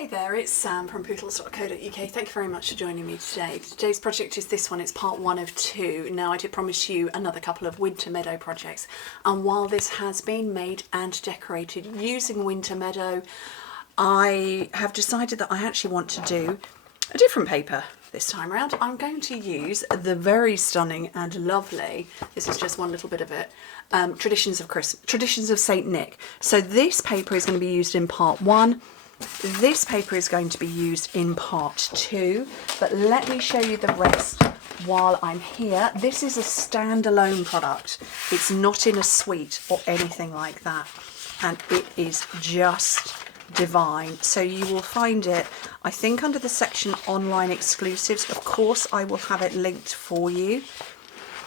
Hi there, it's Sam from Pootles.co.uk. Thank you very much for joining me today. Today's project is this one, it's part 1 of 2. Now I did promise you another couple of winter meadow projects, and while this has been made and decorated using winter meadow, I have decided that I actually want to do a different paper this time around. I'm going to use the very stunning and lovely, this is just one little bit of it, Traditions of St. Nick. So this paper is going to be used in part 1. This paper is going to be used in part 2, but let me show you the rest while I'm here. This is a standalone product. It's not in a suite or anything like that, and it is just divine. So you will find it, I think, under the section online exclusives. Of course, I will have it linked for you.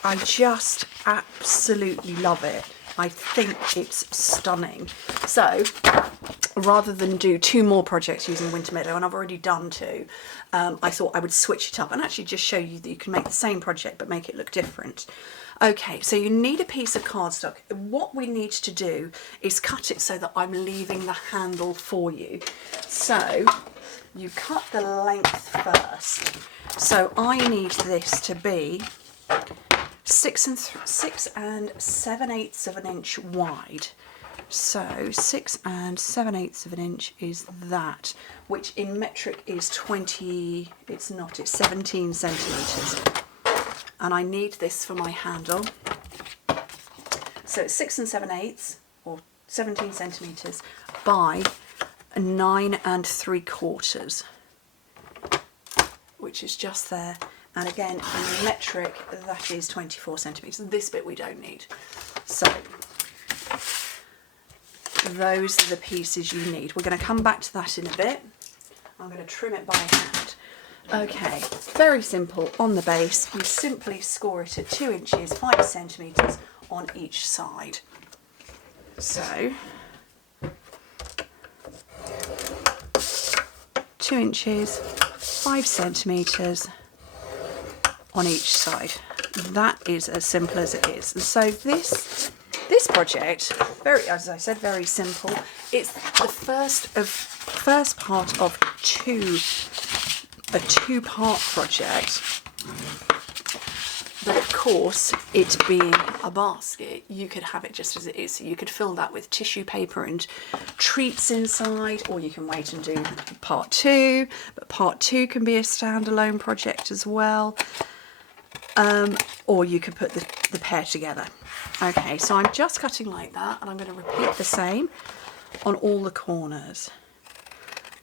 I just absolutely love it. I think it's stunning. So rather than do 2 more projects using winter meadow, and I've already done 2, I thought I would switch it up and actually just show you that you can make the same project but make it look different. Okay, so you need a piece of cardstock. What we need to do is cut it so that I'm leaving the handle for you. So you cut the length first. So I need this to be 6 7/8 of an inch wide. So 6 7/8 of an inch is that, which in metric is 17 centimetres. And I need this for my handle. So it's 6 7/8 or 17 centimetres by 9 3/4, which is just there. And again, in metric, that is 24 centimetres. This bit we don't need. So those are the pieces you need. We're going to come back to that in a bit. I'm going to trim it by hand. Okay, very simple. On the base, we simply score it at 2 inches, 5 centimetres on each side. So 2 inches, 5 centimetres on each side. That is as simple as it is. And so this project, very, as I said, very simple. It's the first part of a two-part project. But of course, it being a basket, you could have it just as it is. So you could fill that with tissue paper and treats inside, or you can wait and do part 2. But part 2 can be a standalone project as well. Or you could put the pair together. Okay, so I'm just cutting like that, and I'm going to repeat the same on all the corners.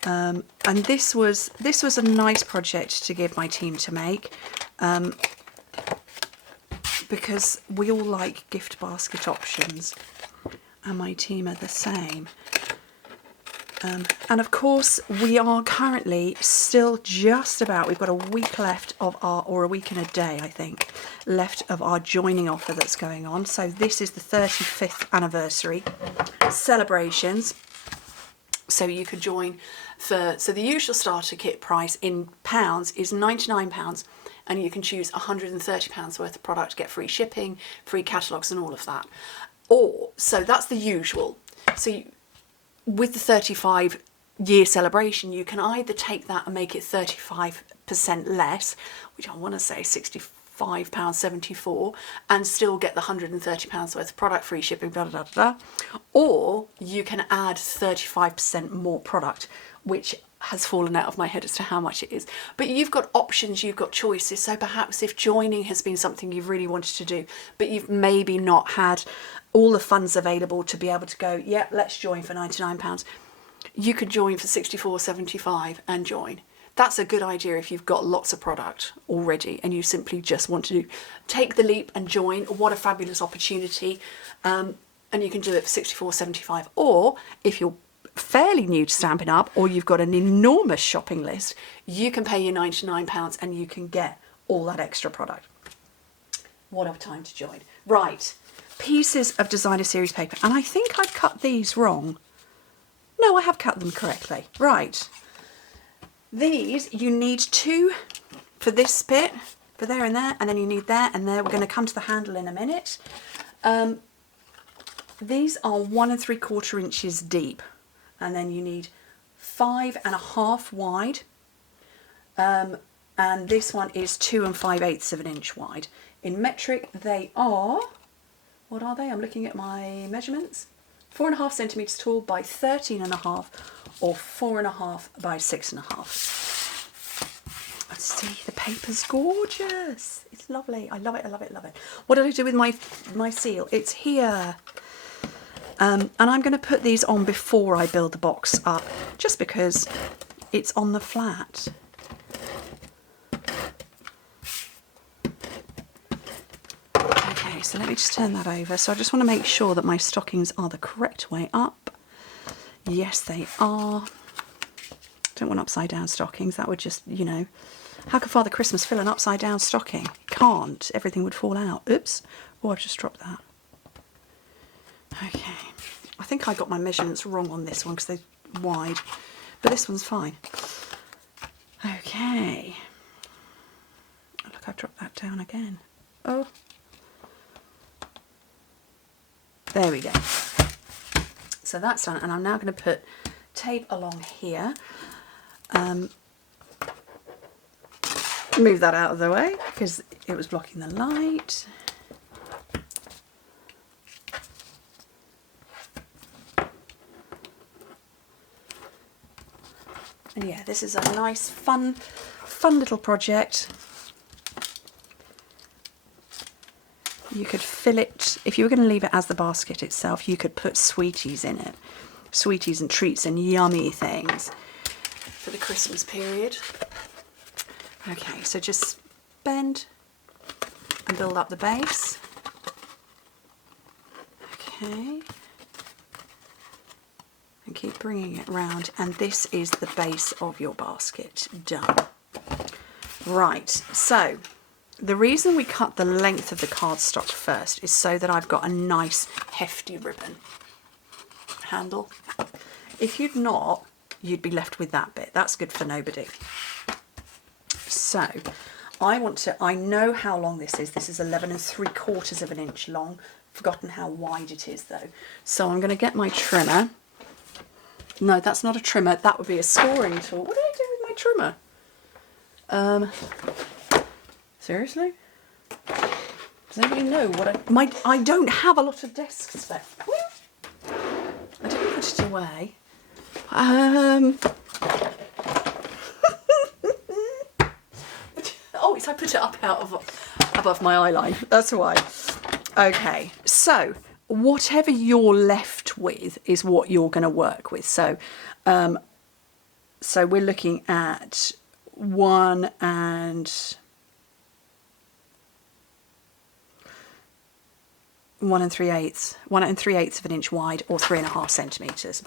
And this was a nice project to give my team to make, because we all like gift basket options, and my team are the same. And of course, we are currently still just about, we've got a week left of our, or a week and a day, I think, left of our joining offer that's going on. So this is the 35th anniversary celebrations. So you could join for, so the usual starter kit price in pounds is £99, and you can choose £130 worth of product, get free shipping, free catalogues and all of that. Or, so that's the usual. So with the 35-year celebration, you can either take that and make it 35% less, which I want to say £65.74, and still get the £130 worth of product, free shipping, blah, blah, blah, blah. Or you can add 35% more product, which has fallen out of my head as to how much it is. But you've got options, you've got choices. So perhaps if joining has been something you've really wanted to do, but you've maybe not had all the funds available to be able to go, yeah, let's join for £99, you could join for £64.75 and join. That's a good idea if you've got lots of product already and you simply just want to take the leap and join. What a fabulous opportunity. And you can do it for £64.75. Or if you're fairly new to Stampin' Up, or you've got an enormous shopping list, you can pay your £99 and you can get all that extra product. What a time to join. Right, pieces of designer series paper, and I think I've cut these wrong. No, I have cut them correctly. Right, these, you need 2 for this bit, for there and there, and then you need there and there. We're going to come to the handle in a minute. These are 1 3/4 inches deep, and then you need 5.5 wide, and this one is 2 5/8 of an inch wide. In metric, they are, what are they? I'm looking at my measurements. 4.5 centimetres tall by 13.5, or 4.5 by 6.5. Let's see, the paper's gorgeous. It's lovely. I love it, I love it, love it. What did I do with my seal? It's here. And I'm going to put these on before I build the box up, just because it's on the flat. Okay, so let me just turn that over. So I just want to make sure that my stockings are the correct way up. Yes, they are. Don't want upside down stockings. That would just, you know, how could Father Christmas fill an upside down stocking? Can't. Everything would fall out. Oops. Oh, I've just dropped that. Okay. I think I got my measurements wrong on this one because they're wide, but this one's fine. Okay. Look, I've dropped that down again. Oh. There we go. So that's done, and I'm now going to put tape along here. Move that out of the way because it was blocking the light. And yeah, this is a nice, fun little project. You could fill it, if you were going to leave it as the basket itself, you could put sweeties in it. Sweeties and treats and yummy things for the Christmas period. Okay, so just bend and build up the base. Okay. And keep bringing it round, and this is the base of your basket. Done. Right, so the reason we cut the length of the cardstock first is so that I've got a nice hefty ribbon handle. If you'd not, you'd be left with that bit. That's good for nobody. So I know how long this is. This is 11 3/4 of an inch long. Forgotten how wide it is though. So I'm going to get my trimmer. No, that's not a trimmer. That would be a scoring tool. What did I do with my trimmer? Seriously? Does anybody know what I don't have a lot of desk space. I didn't put it away. Oh, it's I put it up out of above my eye line. That's why. Okay, so whatever you're left with is what you're going to work with. So, so we're looking at 1 3/8 of an inch wide, or 3.5 centimetres.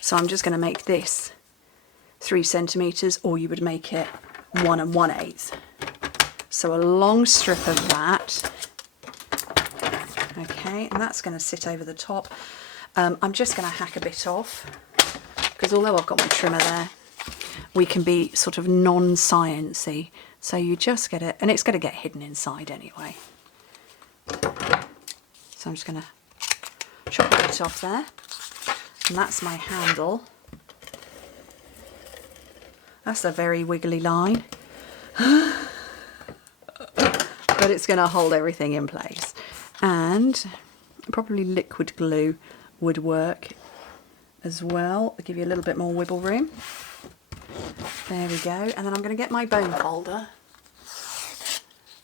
So I'm just going to make this 3 centimetres, or you would make it 1 1/8. So a long strip of that. Okay, and that's going to sit over the top. I'm just going to hack a bit off, because although I've got my trimmer there, we can be sort of non-sciencey. So you just get it, and it's going to get hidden inside anyway. So I'm just going to chop a bit off there, and that's my handle. That's a very wiggly line, but it's going to hold everything in place. And probably liquid glue would work as well. I'll give you a little bit more wiggle room. There we go. And then I'm going to get my bone folder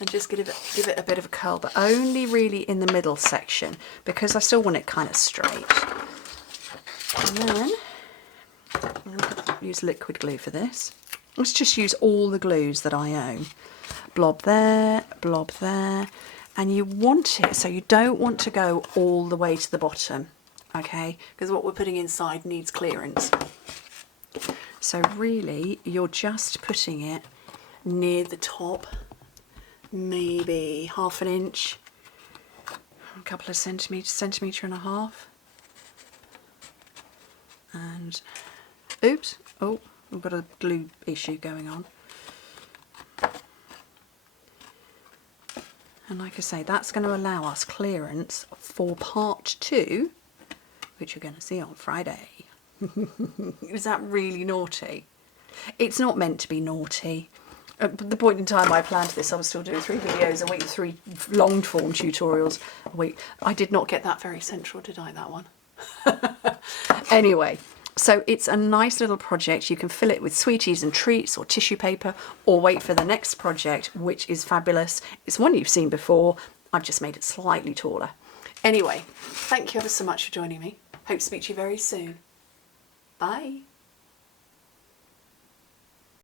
and just give it a bit of a curl, but only really in the middle section, because I still want it kind of straight. And then I'm going to use liquid glue for this. Let's just use all the glues that I own. Blob there, and you want it, so you don't want to go all the way to the bottom, okay? Because what we're putting inside needs clearance. So really, you're just putting it near the top, maybe 1/2 inch, a couple of centimetres, 1.5 centimetres. And, oops, oh, I've got a glue issue going on. And like I say, that's going to allow us clearance for part 2, which you're going to see on Friday. Is that really naughty? It's not meant to be naughty. At the point in time I planned this, I was still doing 3 videos a week, 3 long form tutorials a week. I did not get that very central, did I, that one? Anyway, so it's a nice little project. You can fill it with sweeties and treats or tissue paper, or wait for the next project, which is fabulous. It's one you've seen before. I've just made it slightly taller. Anyway, thank you ever so much for joining me. Hope to speak to you very soon. Bye.